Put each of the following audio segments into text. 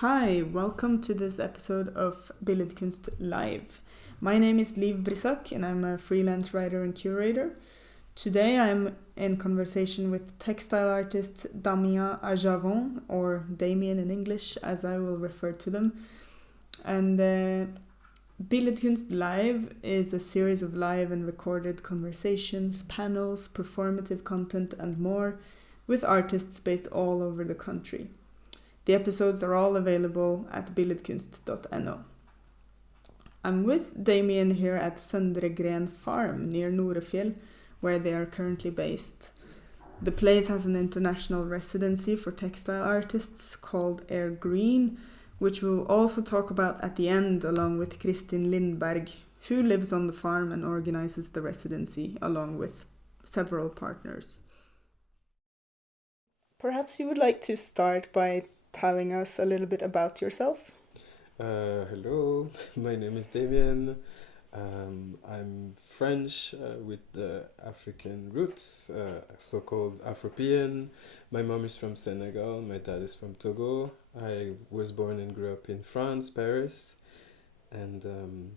Hi, welcome to this episode of Billedkunst Live. My name is Liv Brissach and I'm a freelance writer and curator. Today I'm in conversation with textile artist Damien Ajavon, or Damien in English as I will refer to them. And Billedkunst Live is a series of live and recorded conversations, panels, performative content and more with artists based all over the country. The episodes are all available at billedkunst.no. I'm with Damien here at Søndre Green farm near Norefjell, where they are currently based. The place has an international residency for textile artists called Airgreen, which we'll also talk about at the end along with Kristin Lindberg, who lives on the farm and organizes the residency along with several partners. Perhaps you would like to start by telling us a little bit about yourself. Hello, my name is Damien. I'm French with the African roots, so-called Afropean. My mom is from Senegal, my dad is from Togo. I was born and grew up in France, Paris, and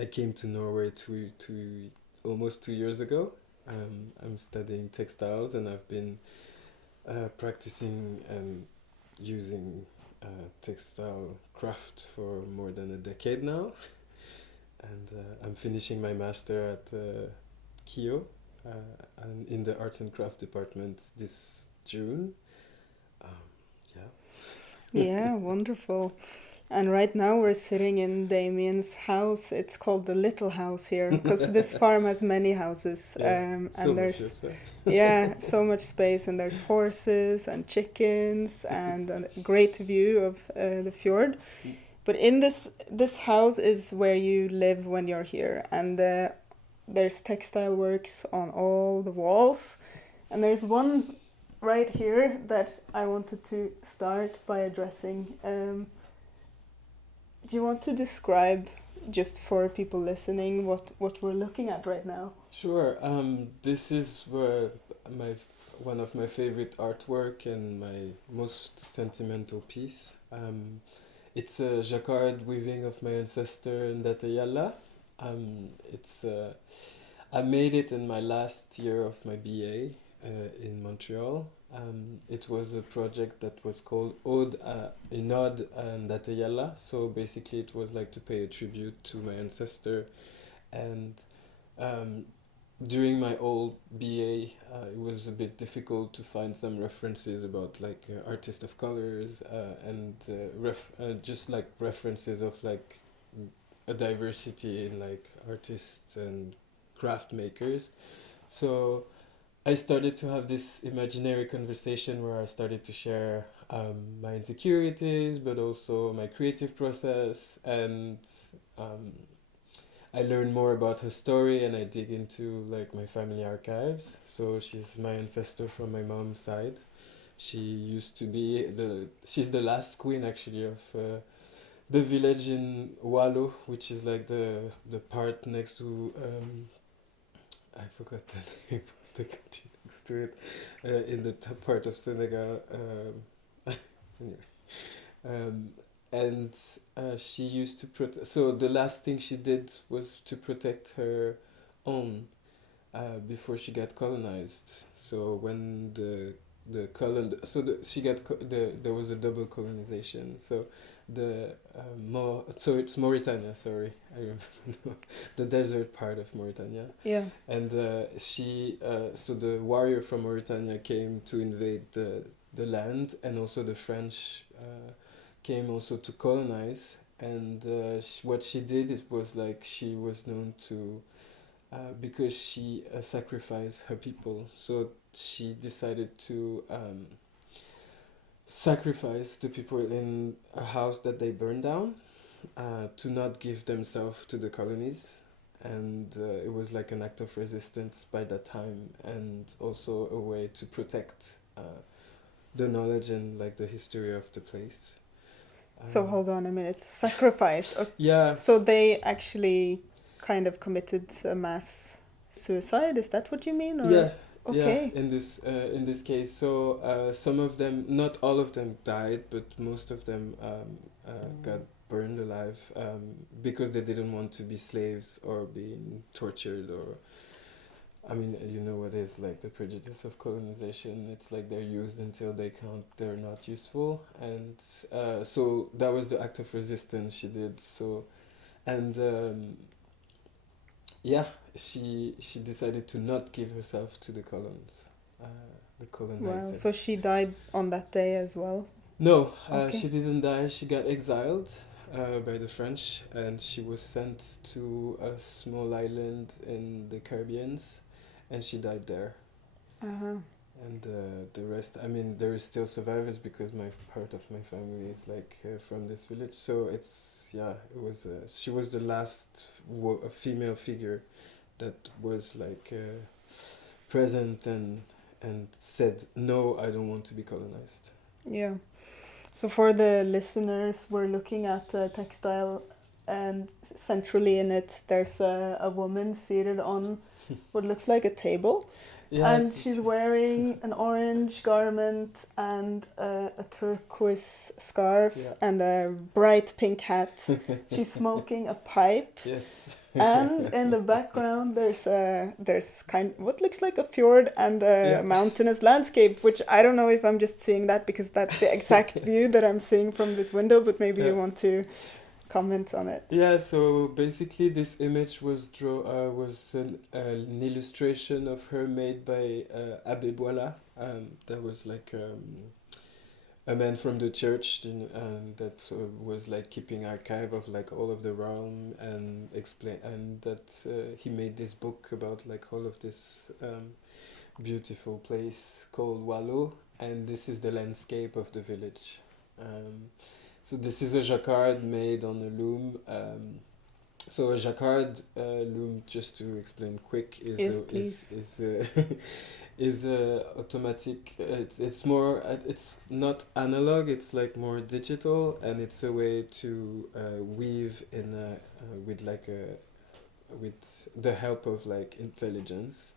I came to Norway almost 2 years ago. I'm studying textiles and I've been practicing and using textile craft for more than a decade now, and I'm finishing my master at KIO and in the arts and craft department this June. Yeah, wonderful. And right now we're sitting in Damien's house. It's called the Little House here because this farm has many houses. And so there's much, so much space, and there's horses and chickens and a great view of the fjord. But in this house is where you live when you're here, and there's textile works on all the walls, and there's one right here that I wanted to start by addressing. Do you want to describe, just for people listening, what we're looking at right now? Sure. This is one of my favorite artwork and my most sentimental piece. It's a jacquard weaving of my ancestor Ndateyala. I made it in my last year of my BA in Montreal. It was a project that was called Ode in Ode Ndateyala. So basically it was like to pay a tribute to my ancestor. And during my old BA, it was a bit difficult to find some references about like artists of colors and just like references of like a diversity in like artists and craft makers. So I started to have this imaginary conversation where I started to share my insecurities, but also my creative process, and I learned more about her story and I dig into like my family archives. So she's my ancestor from my mom's side. She used to be she's the last queen actually of the village in Wallo, which is like the part next to I forgot the name of the country next to it, in the top part of Senegal. Anyway. And she used to protect. So the last thing she did was to protect her own before she got colonized. So when there was a double colonization. So so it's Mauritania. Sorry, I remember the desert part of Mauritania. Yeah. And so the warrior from Mauritania came to invade the land, and also the French came also to colonize. And what she did, it was like she was known to because she sacrificed her people. So she decided to sacrifice the people in a house that they burned down to not give themselves to the colonies. And it was like an act of resistance by that time, and also a way to protect the knowledge and like the history of the place. So hold on a minute. Sacrifice. Okay. Yeah. So they actually kind of committed a mass suicide. Is that what you mean? Or? Yeah. Okay. In this case, so some of them, not all of them died, but most of them got burned alive because they didn't want to be slaves or being tortured or. I mean, you know what is like the prejudice of colonization. It's like they're used until they're not useful, and so that was the act of resistance she did. So, and yeah, she decided to not give herself to the the Wow. colonizers. So she died on that day as well. No, Okay. she didn't die. She got exiled by the French, and she was sent to a small island in the Caribbean, and she died there. Uh-huh. And the rest, I mean, there is still survivors because part of my family is like from this village. So it's it was she was the last female figure that was like present and said no, I don't want to be colonized. Yeah. So for the listeners, we're looking at a textile, and centrally in it, there's a woman seated on what looks like a table. Yeah, And she's wearing an orange garment and a turquoise scarf and a bright pink hat. She's smoking a pipe. Yes. And in the background, there's what looks like a fjord and a mountainous landscape, which I don't know if I'm just seeing that because that's the exact view that I'm seeing from this window, but maybe you want to comment on it. Yeah, so basically this image was an illustration of her made by Abbé Boila. That was like a man from the church that was like keeping archive of like all of the realm and he made this book about like all of this beautiful place called Wallo, and this is the landscape of the village. So this is a jacquard made on a loom. So a jacquard loom, just to explain quick, is automatic. It's more. It's not analog. It's like more digital, and it's a way to weave with the help of like intelligence.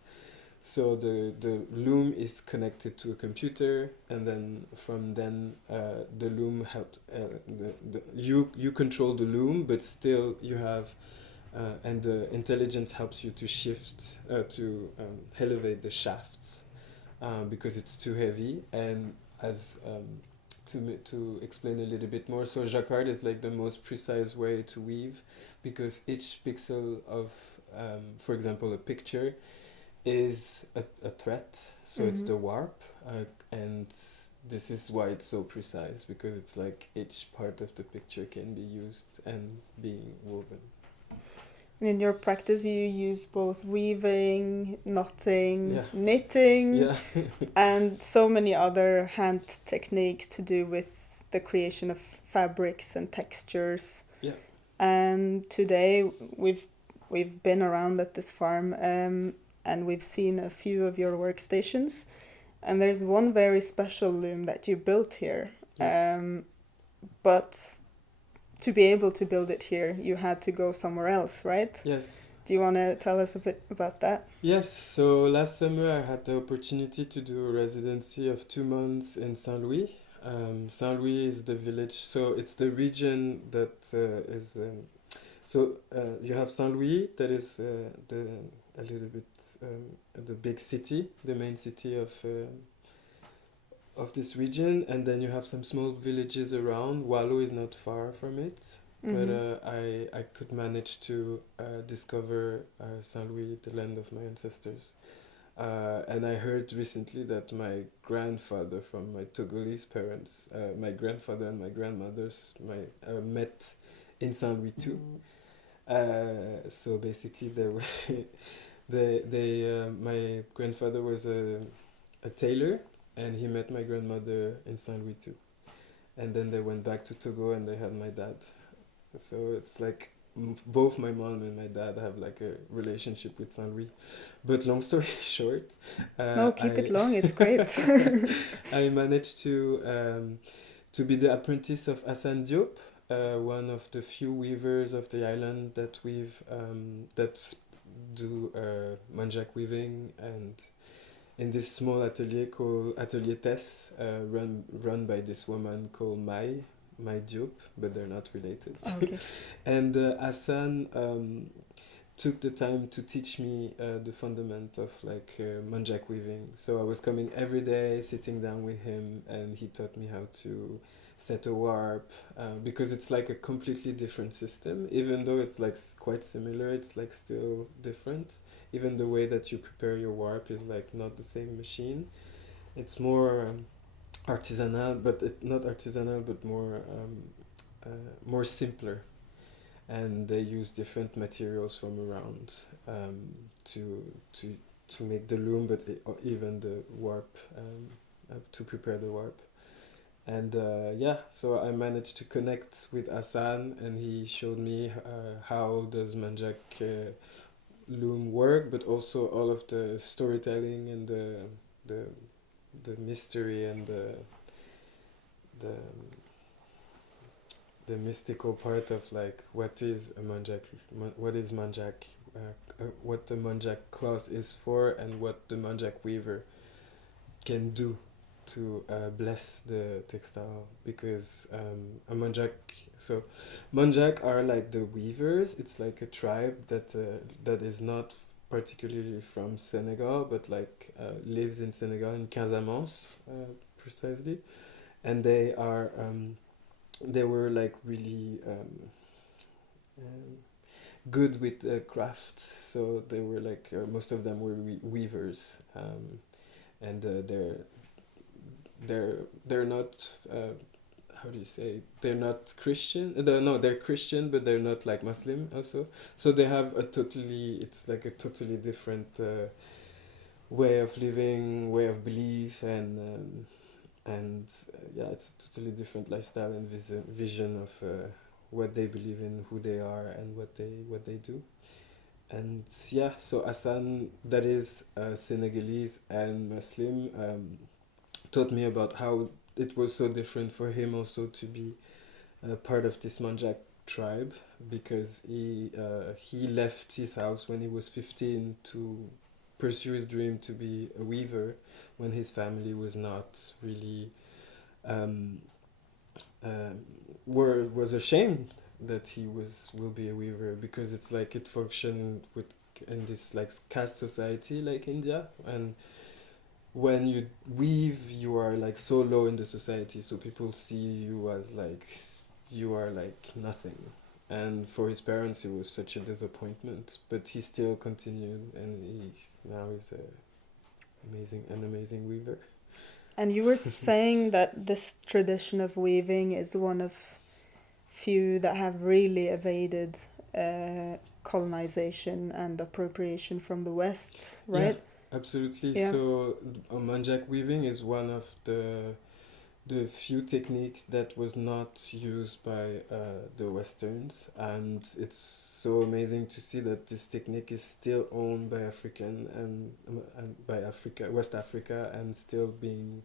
So the loom is connected to a computer, and then the loom helped you control the loom, but still you have and the intelligence helps you to shift to elevate the shafts because it's too heavy. And as to explain a little bit more, so jacquard is like the most precise way to weave because each pixel of for example a picture is a thread, so it's the warp, and this is why it's so precise, because it's like each part of the picture can be used and being woven. In your practice, you use both weaving, knotting, knitting, and so many other hand techniques to do with the creation of fabrics and textures. Yeah. And today we've been around at this farm, and we've seen a few of your workstations, and there's one very special loom that you built here. Yes. But to be able to build it here, you had to go somewhere else, right? Yes. Do you want to tell us a bit about that? Yes, so last summer I had the opportunity to do a residency of 2 months in Saint-Louis. Saint-Louis is the village, so it's the region that is... you have Saint-Louis, that is a little bit the big city, the main city of this region, and then you have some small villages around. Wallo is not far from it, but I could manage to discover Saint-Louis, the land of my ancestors. And I heard recently that my grandfather from my Togolese parents, my grandfather and my grandmothers met in Saint-Louis too. So basically they were my grandfather was a tailor, and he met my grandmother in Saint-Louis too. And then they went back to Togo and they had my dad. So it's like both my mom and my dad have like a relationship with Saint-Louis. But long story short... no, keep it long, it's great. I managed to be the apprentice of Hassan Diop, one of the few weavers of the island that weave... that do Manjack weaving, in this small atelier called Atelier Tess, run by this woman called Mai Diop, but they're not related. Okay. And Hassan took the time to teach me the fundament of like Manjack weaving. So I was coming every day, sitting down with him, and he taught me how to set a warp, because it's like a completely different system. Even though it's like quite similar, it's like still different. Even the way that you prepare your warp is like not the same machine. It's more artisanal, but not artisanal, but more simpler. And they use different materials from around to make the loom, but or even the warp, to prepare the warp. And so I managed to connect with Hassan, and he showed me how does Manjack loom work, but also all of the storytelling and the mystery and the the mystical part of like what is a Manjack, what the Manjack cloth is for, and what the Manjack weaver can do to bless the textile. Because a Manjack are like the weavers. It's like a tribe that is not particularly from Senegal, but like lives in Senegal, in Casamance, precisely. And they were like really good with craft. So they were like most of them were weavers, and they're not how do you say, they're not Christian. No, they're Christian, but they're not like Muslim also. So they have it's like a totally different way of living, way of belief, and it's a totally different lifestyle and vision of what they believe in, who they are, and what they do. And so Hassan, that is Senegalese and Muslim, taught me about how it was so different for him also to be part of this Manjack tribe, because he left his house when he was 15 to pursue his dream to be a weaver, when his family was not really was ashamed that he will be a weaver, because it's like it functioned in this like caste society like India, and when you weave you are like so low in the society, so people see you as like you are like nothing. And for his parents it was such a disappointment, but he still continued, and now he's an amazing weaver. And you were saying that this tradition of weaving is one of few that have really evaded colonization and appropriation from the West, right? Yeah, absolutely. Yeah. So Manjack weaving is one of the few techniques that was not used by the Westerns, and it's so amazing to see that this technique is still owned by African and by West Africa, and still being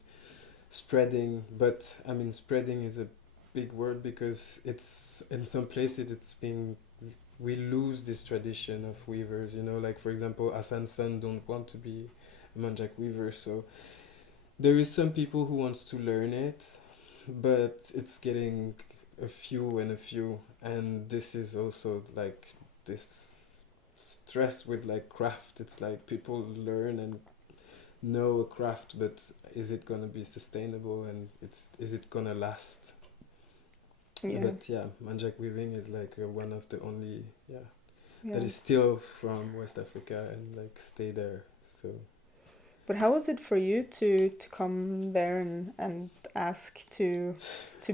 spreading. But I mean, spreading is a big word, because it's in some places we lose this tradition of weavers. Like for example, Hassan's son don't want to be a Manjack weaver, so there is some people who wants to learn it, but it's getting a few, and this is also like this stress with like craft. It's like people learn and know a craft, but is it gonna be sustainable, and is it gonna last? Yeah. But Manjack weaving is like one of the only that is still from West Africa and like stay there. So. But how was it for you to come there and ask to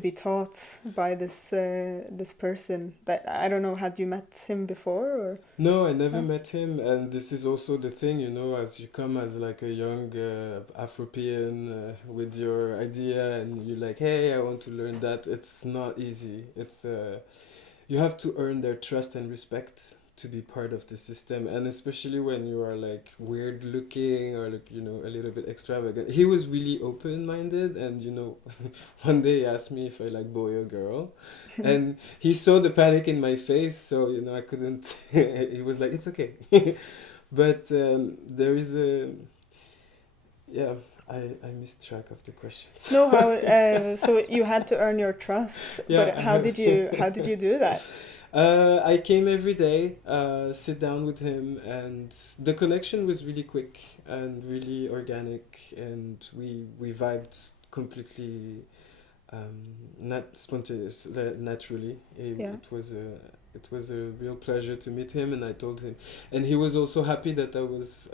be taught by this person that, I don't know, had you met him before or? No, I never met him, and this is also the thing, as you come as like a young Afropean with your idea, and you're like, hey, I want to learn that. It's not easy. It's you have to earn their trust and respect to be part of the system, and especially when you are like weird looking or like a little bit extravagant. He was really open-minded, and one day he asked me if I like boy or girl, and he saw the panic in my face, so I couldn't. He was like, it's okay. But there is yeah, I missed track of the questions. No, how? So you had to earn your trust, Yeah, but I how have. did you do that? I came every day, sit down with him, and the connection was really quick and really organic, and we vibed completely, not spontaneous, naturally. Yeah. It was a real pleasure to meet him, and I told him, and he was also happy that I was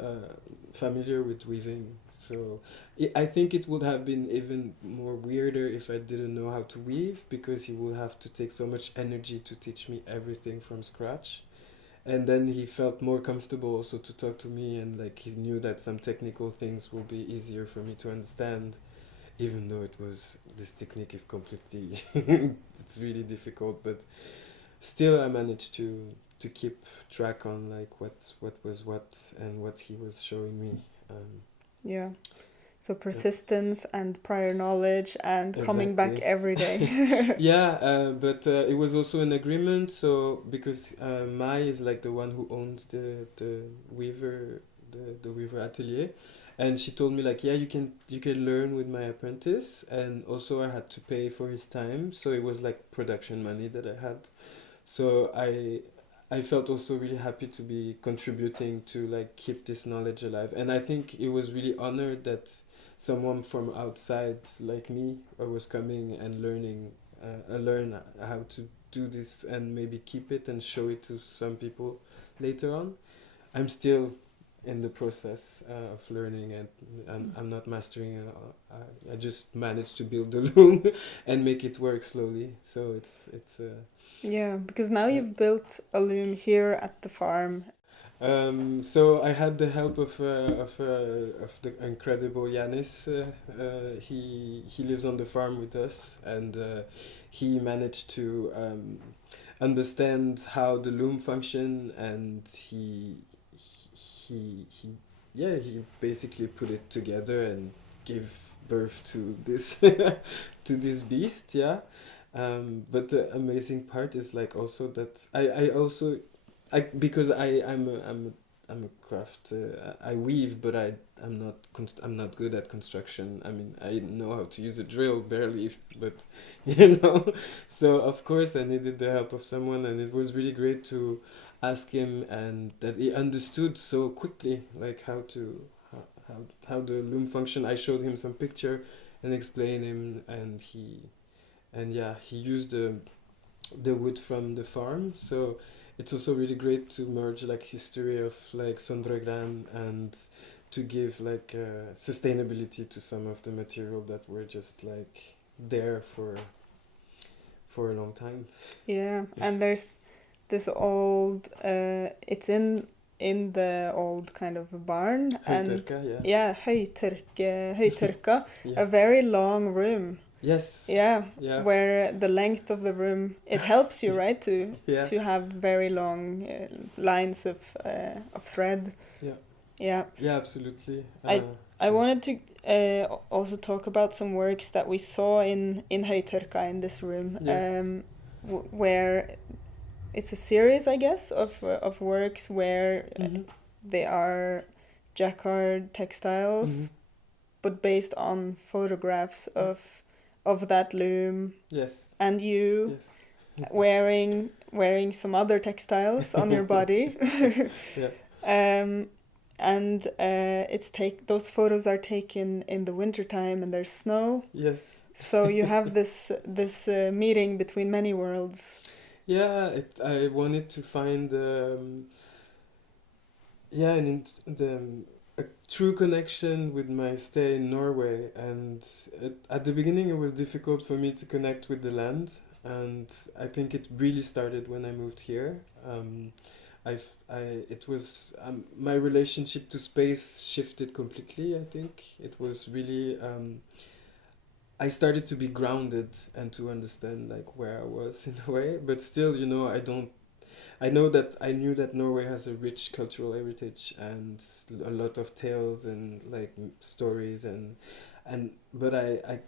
familiar with weaving. So I think it would have been even more weirder if I didn't know how to weave, because he would have to take so much energy to teach me everything from scratch. And then he felt more comfortable also to talk to me, and like he knew that some technical things will be easier for me to understand, even though it was, this technique is completely it's really difficult, but still I managed to keep track on like what was what and what he was showing me. Yeah. So persistence and prior knowledge and coming back Exactly. every day. Yeah, but it was also an agreement. So because Mai is like the one who owns the weaver, the weaver atelier, and she told me like, yeah, you can learn with my apprentice, and also I had to pay for his time, so it was like production money that I had. So I felt also really happy to be contributing to like keep this knowledge alive, and I think it was really honored that someone from outside like me was coming and learn how to do this and maybe keep it and show it to some people later on. I'm still in the process of learning, and I'm not mastering it. I just managed to build the loom and make it work slowly. So it's Yeah, because now you've built a loom here at the farm. so I had the help of the incredible Yanis. He lives on the farm with us, and he managed to understand how the loom function, and he yeah, he basically put it together and gave birth to this to this beast. Yeah. But the amazing part is like also that I also because I'm a craft, I weave, but I'm not good at construction. I mean, I know how to use a drill barely, but you know. So of course I needed the help of someone, and it was really great to ask him, and that he understood so quickly like how the loom function. I showed him some picture and explained him, and yeah, he used the wood from the farm. So it's also really great to merge like history of like Søndre Green, and to give like sustainability to some of the material that were just like there for a long time. Yeah, and there's this old. It's in the old kind of barn, and Høytørka, yeah. yeah, høytørka, Yeah. a very long room. Yes. Yeah, Yeah. where the length of the room, it helps you, right, Yeah. to have very long lines of thread. Yeah. Yeah. Yeah, absolutely. I wanted to also talk about some works that we saw in Høytørka in this room, Yeah. where it's a series, I guess, of works where Mhm. they are jacquard textiles, but based on photographs of that loom Yes. and you Yes. wearing some other textiles on your body. Yeah. And those photos are taken in the wintertime and there's snow. Yes. So you have this meeting between many worlds. Yeah, I wanted to find yeah, a true connection with my stay in Norway, and at the beginning it was difficult for me to connect with the land, and I think it really started when I moved here. It was my relationship to space shifted completely. I think it was really I started to be grounded and to understand like where I was in a way, but still, I knew that Norway has a rich cultural heritage and a lot of tales and like stories, but I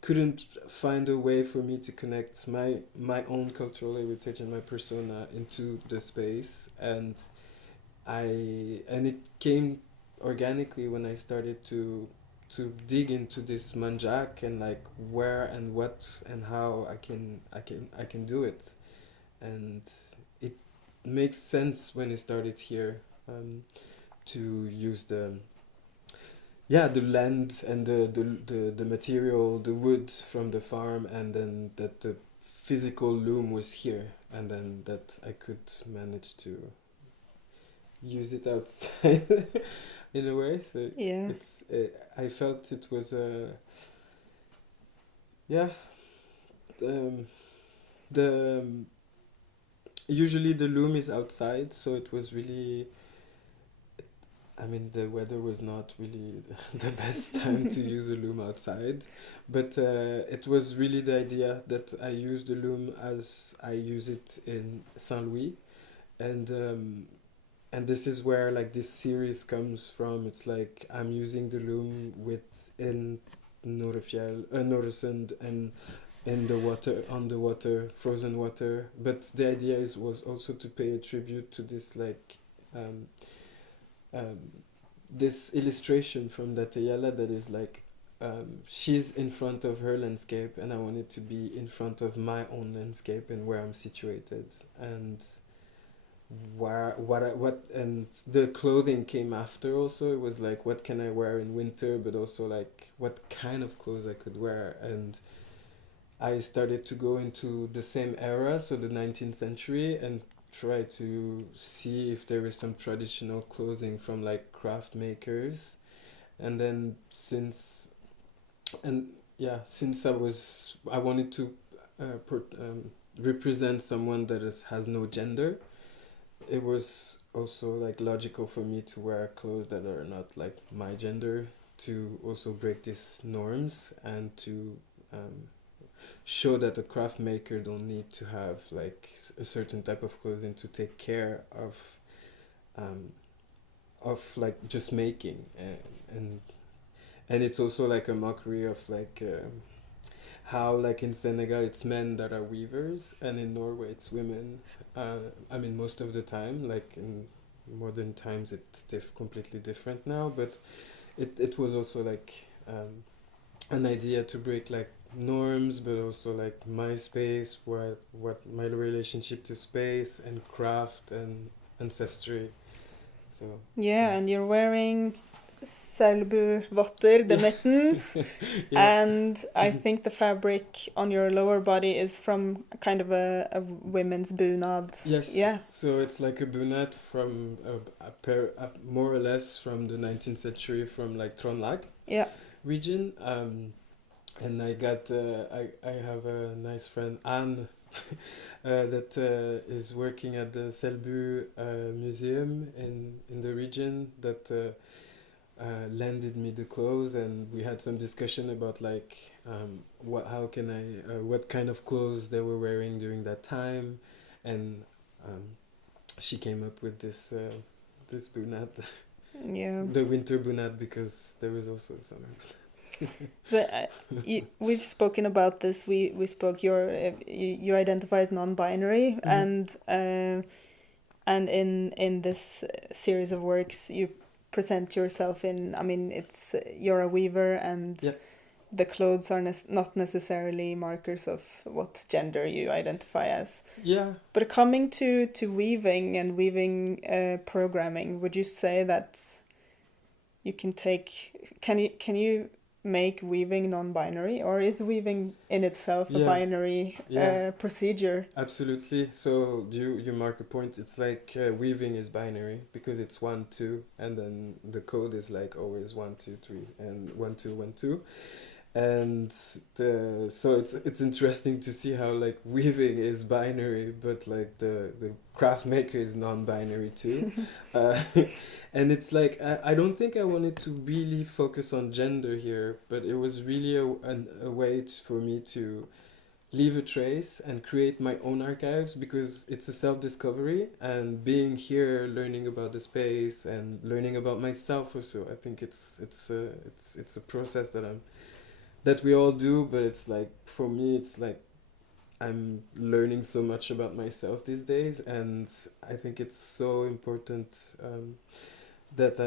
couldn't find a way for me to connect my own cultural heritage and my persona into the space, and it came organically when I started to dig into this Manjack and like where and what and how I can do it, and it makes sense when I started here, to use the land and the material, the wood from the farm, and then that the physical loom was here, and then that I could manage to use it outside in a way. So Yeah. it's I felt it was a yeah the usually the loom is outside, so it was really, I mean, the weather was not really the best time to use a loom outside, but it was really the idea that I use the loom as I use it in Saint Louis, and this is where like this series comes from. It's like I'm using the loom within Norefjell, Noresund, and in the water, on the water, frozen water. But the idea was also to pay a tribute to this like. Um, this illustration from Dateyala that is like, she's in front of her landscape and I wanted to be in front of my own landscape and where I'm situated, and what and the clothing came after. Also, it was like, what can I wear in winter, but also like what kind of clothes I could wear. And I started to go into the same era, so the 19th century, and try to see if there is some traditional clothing from like craft makers. And then since I wanted to represent someone that has no gender, it was also like logical for me to wear clothes that are not like my gender, to also break these norms and to show that a craft maker don't need to have like a certain type of clothing to take care of like just making, and it's also like a mockery of like how like in Senegal it's men that are weavers and in Norway it's women. I mean, most of the time, like in modern times it's completely different now, but it was also like an idea to break like norms, but also like my space, what my relationship to space and craft and ancestry. So Yeah, and you're wearing selbuvotter, the mittens, yeah. and I think the fabric on your lower body is from kind of a women's bunad. Yes. Yeah. So it's like a bunad from more or less from the 19th century, from like Trøndelag Yeah. region. And I got I have a nice friend, Anne, that is working at the Selbu museum in the region, that lended me the clothes, and we had some discussion about like what kind of clothes they were wearing during that time, and she came up with this bunad, Yeah. the winter bunad, because there was also summer. We've spoken about this. We spoke. You identify as non-binary, Mm-hmm. and in this series of works you present yourself in. I mean, it's you're a weaver, and Yeah. the clothes are not necessarily markers of what gender you identify as. Yeah. But coming to weaving and weaving programming, would you say that you can take? Can you make weaving non-binary, or is weaving in itself a Yeah. binary Yeah. procedure? Absolutely. So you mark a point. It's like weaving is binary because it's 1 2, and then the code is like always 1 2 3 and 1 2 1 2. And so it's interesting to see how like weaving is binary, but like the craft maker is non-binary too. uh, and it's like I don't think I wanted to really focus on gender here, but it was really a way for me to leave a trace and create my own archives, because it's a self-discovery, and being here, learning about the space and learning about myself also. I think it's a process that we all do, but it's like, for me, it's like I'm learning so much about myself these days, and I think it's so important, that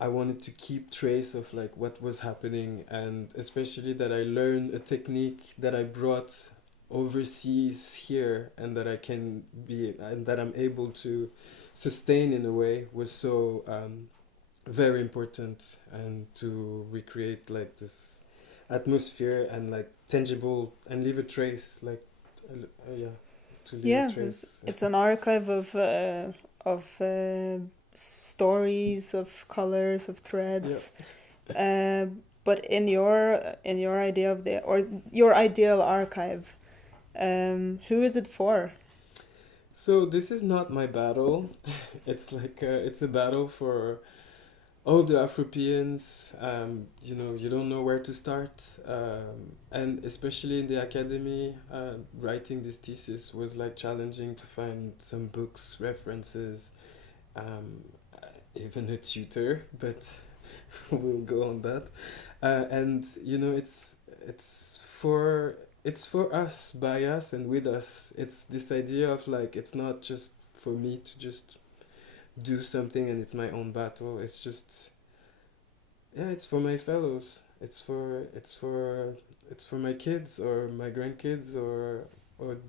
I wanted to keep trace of like what was happening, and especially that I learned a technique that I brought overseas here, and that I can be, and that I'm able to sustain in a way, was so very important, and to recreate like this atmosphere and like tangible and leave a trace, like yeah, to leave a Yeah, trace. it's an archive of stories, of colors, of Yeah. threads. Uh, but in your idea of the or your ideal archive, who is it for? So this is not my battle. It's like it's a battle for all the Afropeans. You know, you don't know where to start, and especially in the academy, writing this thesis was like challenging to find some books, references, um, even a tutor. But we'll go on that. And you know, it's for us, by us, and with us. It's this idea of like, it's not just for me to just do something and it's my own battle. It's just, yeah, it's for my fellows. It's for my kids or my grandkids, or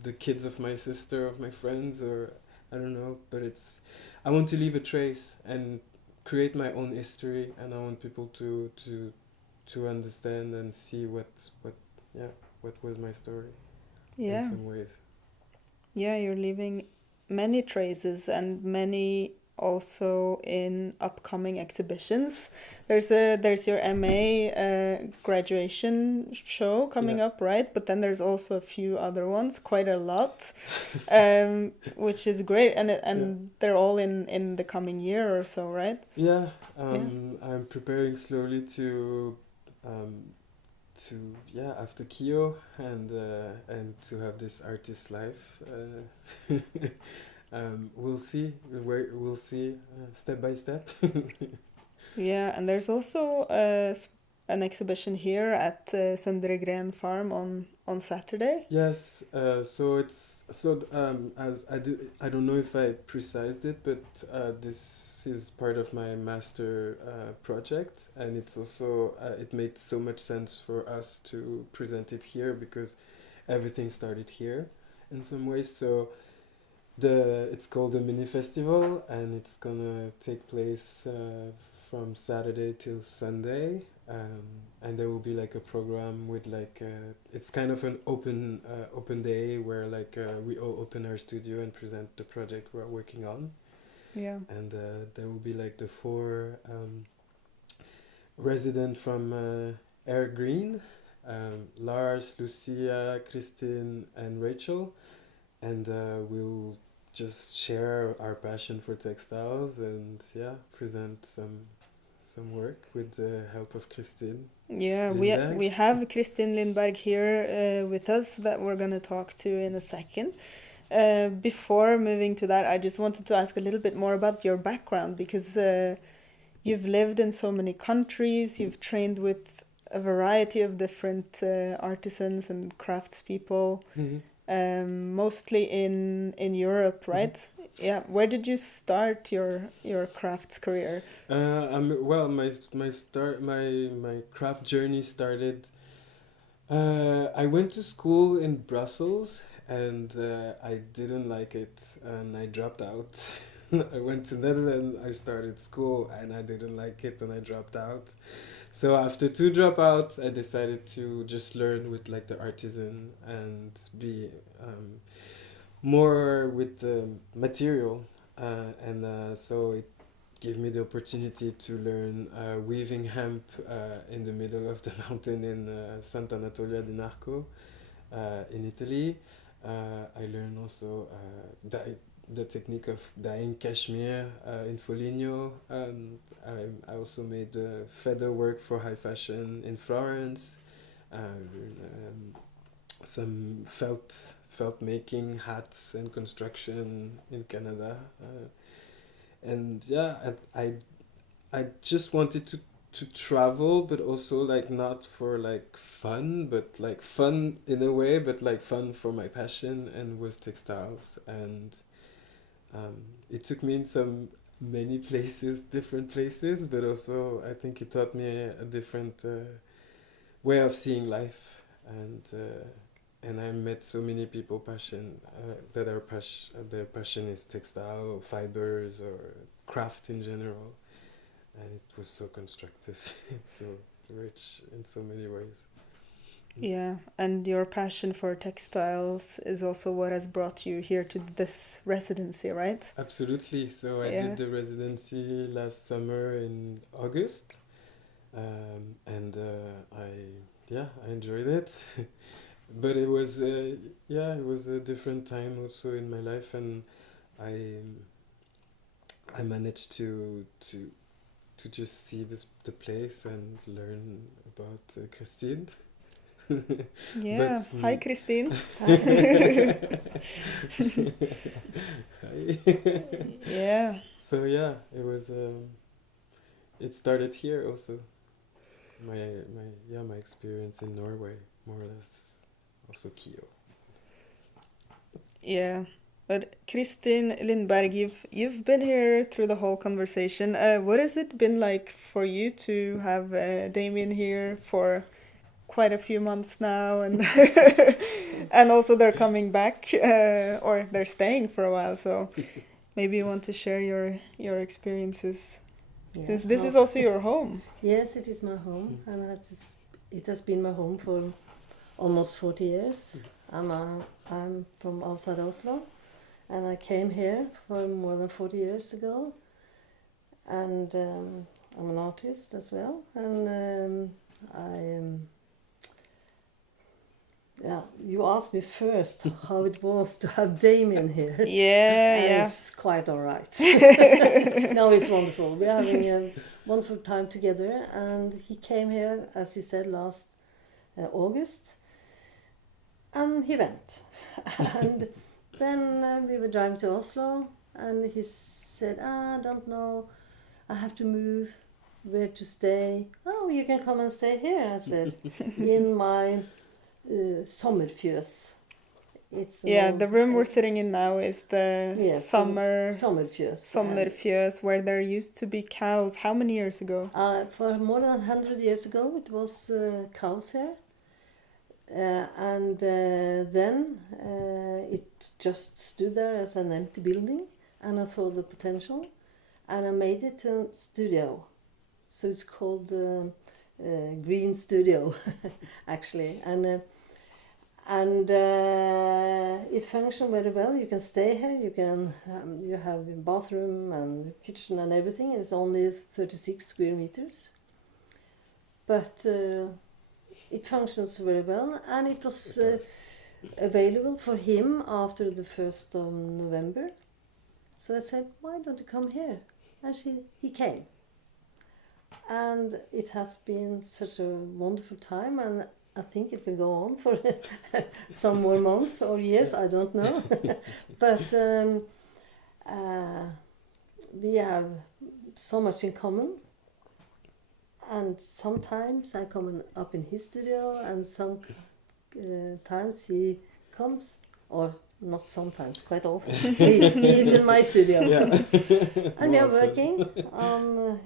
the kids of my sister, of my friends, or I don't know. But it's, I want to leave a trace and create my own history, and I want people to understand and see what yeah, what was my story in Yeah, some ways. yeah, you're leaving many traces and many also in upcoming exhibitions. There's your MA graduation show coming Yeah. up, right? But then there's also a few other ones, quite a lot, which is great, and Yeah. they're all in the coming year or so, right? Yeah, Yeah. I'm preparing slowly um, yeah, after Kyo, and to have this artist life. We'll see we'll see step by step. Yeah, and there's also an exhibition here at Søndre Green farm on Saturday. Yes, so as I don't know if I precised it, but this is part of my master project, and it's also it made so much sense for us to present it here, because everything started here in some ways. So it's called the mini festival, and it's gonna take place from Saturday till Sunday, and there will be like a program with like it's kind of an open day where like we all open our studio and present the project we're working on, Yeah. and there will be like the four resident from Airgreen, Lars, Lucia, Kristin, and Rachel, and we'll just share our passion for textiles, and yeah, present some work with the help of Kristin Yeah, Lindberg. we have Kristin Lindberg here with us that we're gonna talk to in a second. Before moving to that, I just wanted to ask a little bit more about your background, because you've lived in so many countries, you've trained with a variety of different artisans and craftspeople, mostly in Europe, right? Yeah. Where did you start your crafts career? Well, my craft journey started. I went to school in Brussels, and I didn't like it, and I dropped out. I went to Netherlands. I started school, and I didn't like it, and I dropped out. So after two dropouts, I decided to just learn with like the artisan and be more with the material, and so it gave me the opportunity to learn weaving hemp in the middle of the mountain in Sant'Anatolia di Narco in Italy. I learned also the technique of dyeing cashmere in Foligno. I also made feather work for high fashion in Florence. Some felt making, hats, and construction in Canada. And yeah, I just wanted to travel, but also like not for like fun, but like fun in a way, but like fun for my passion, and was textiles. And it took me in some many places, different places, but also I think it taught me a different way of seeing life, and I met so many people that their passion is textile or fibers or craft in general, and it was so constructive, so rich in so many ways. Yeah, and your passion for textiles is also what has brought you here to this residency, right? Absolutely. So I did the residency last summer in August, and I enjoyed it. But it was a different time also in my life, and I managed to just see the place and learn about Kristin. Yeah. But, Hi, Kristin. Hi. Yeah. So yeah, it was. It started here also. My experience in Norway, more or less, also Kio. Yeah. But Kristin Lindberg, you've been here through the whole conversation. What has it been like for you to have Damien here for quite a few months now, and and also they're coming back, or they're staying for a while, so maybe you want to share your experiences, since this is also your home. Yes, it is my home, and it has been my home for almost 40 years. I'm from outside Oslo, and I came here for more than 40 years ago, and I'm an artist as well, and you asked me first how it was to have Damien here. Yeah. It's quite all right. No, it's wonderful. We're having a wonderful time together, and he came here, as you said, last August, and he went. And then we were driving to Oslo, and he said, I don't know, I have to move, where to stay. Oh, you can come and stay here, I said, in my sommerfjøs. The room we're sitting in now is the sommerfjøs, where there used to be cows. How many years ago? For more than 100 years ago, it was cows here. And then it just stood there as an empty building, and I saw the potential, and I made it to a studio. So it's called Green Studio, actually, and it functioned very well. You can stay here. You have a bathroom and kitchen and everything. It's only 36 square meters, but it functions very well. And it was available for him after the 1st of November. So I said, "Why don't you come here?" And he came. And it has been such a wonderful time, and I think it will go on for some more months or years, I don't know. But we have so much in common, and sometimes I come up in his studio, and sometimes he comes, or not sometimes, quite often. He is in my studio. Yeah. And we are working on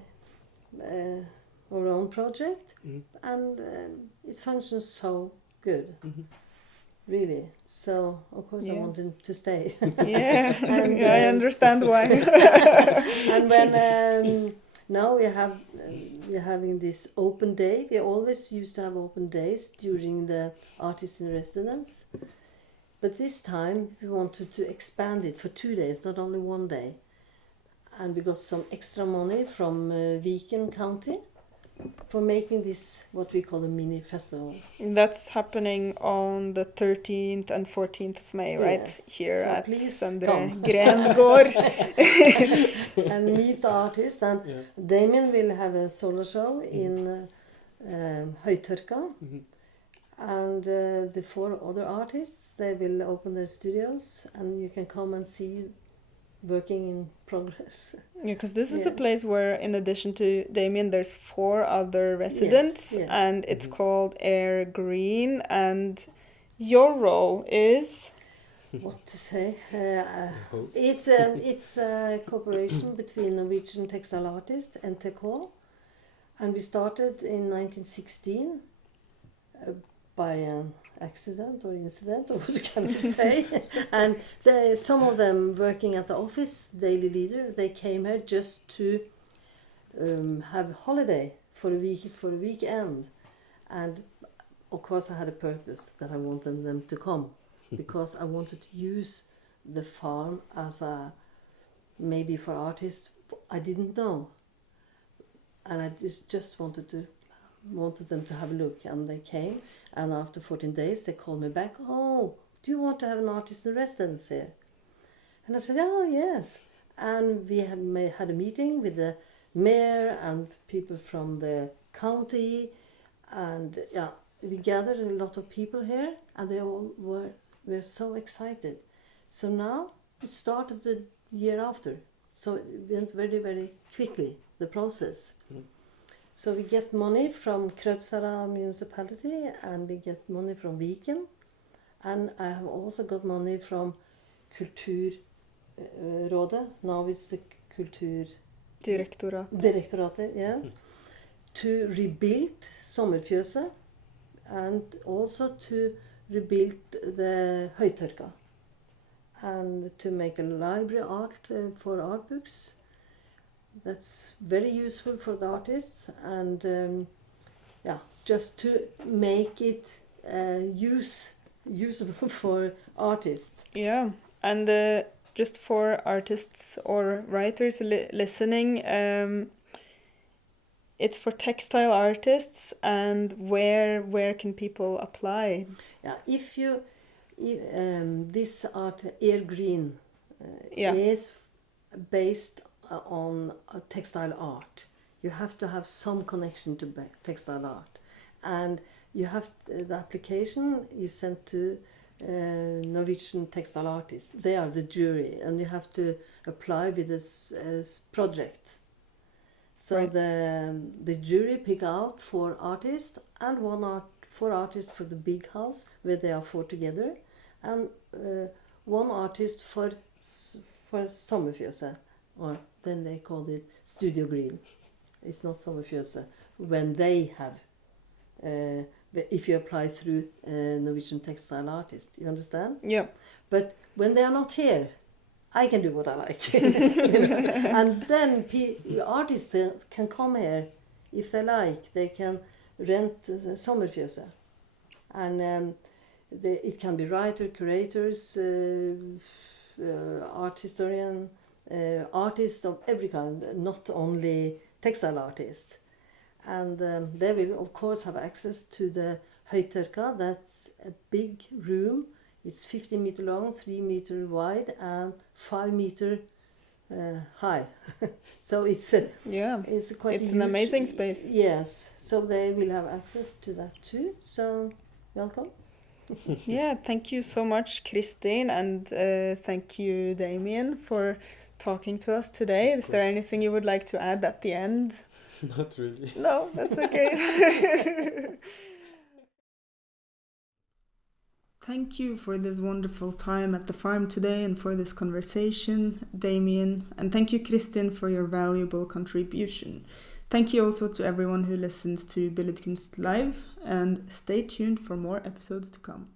our own project, and it functions so good, really. So of course I want him to stay. And, I understand why. And when now we're having this open day. We always used to have open days during the artist in residence, but this time we wanted to expand it for 2 days, not only 1 day. And we got some extra money from Viken County for making this, what we call a mini festival. That's happening on the 13th and 14th of May, right? Yes. Here So at Søndre Green. And meet the artists. And Damien will have a solo show in Høytørka. And the 4 other artists, they will open their studios, and you can come and see working in progress. Yeah, because this is a place where, in addition to Damien, there's 4 other residents, and it's called Airgreen, and your role is? what to say? Host. It's a cooperation between Norwegian textile artists and TK, and we started in 1916 by an accident or incident, or what can you say? And some of them working at the office, daily leader, they came here just to have holiday for a weekend, and of course I had a purpose that I wanted them to come. Because I wanted to use the farm as a, maybe for artists, I didn't know. And I just wanted them to have a look. And they came, and after 14 days they called me back, "Oh, do you want to have an artist in residence here?" And I said, "Oh, yes." And we had a meeting with the mayor and people from the county, and we gathered a lot of people here, and they all were so excited. So now it started the year after. So it went very, very quickly, the process. So we get money from Furtheron municipality, and we get money from Viken. And I have also got money from Kulturrådet. Now it's the Direktoratet, yes. To rebuild sommerfjøset, and also to rebuild the høytørka, and to make a library for art books. That's very useful for the artists, and just to make it usable for artists. Yeah, and just for artists or writers listening, it's for textile artists, and where can people apply? Yeah, this art, Airgreen, is based on textile art. You have to have some connection to textile art, and you have the application you send to Norwegian textile artists. They are the jury, and you have to apply with this project. So right. the jury pick out 4 artists, and 4 artists for the big house where they are 4 together, and 1 artist for sommerfjøset, or then they call it Studio Green. It's not sommerfjøset when they have. If you apply through Norwegian textile artists, you understand? Yeah. But when they are not here, I can do what I like. And then artists can come here if they like. They can rent sommerfjøset. And it can be writer, curators, art historian, artists of every kind, not only textile artists. And they will of course have access to the høytørka. That's a big room. It's 15 meter long, 3 meter wide, and 5 meter high. So it's quite an amazing space. Yes, so they will have access to that too. So welcome. Yeah, thank you so much, Kristin, and thank you, Damien, for talking to us today. Is there anything you would like to add at the end? Not really. No, that's okay. Thank you for this wonderful time at the farm today and for this conversation, Damien. And thank you, Kristin, for your valuable contribution. Thank you also to everyone who listens to Billedkunst Live, and stay tuned for more episodes to come.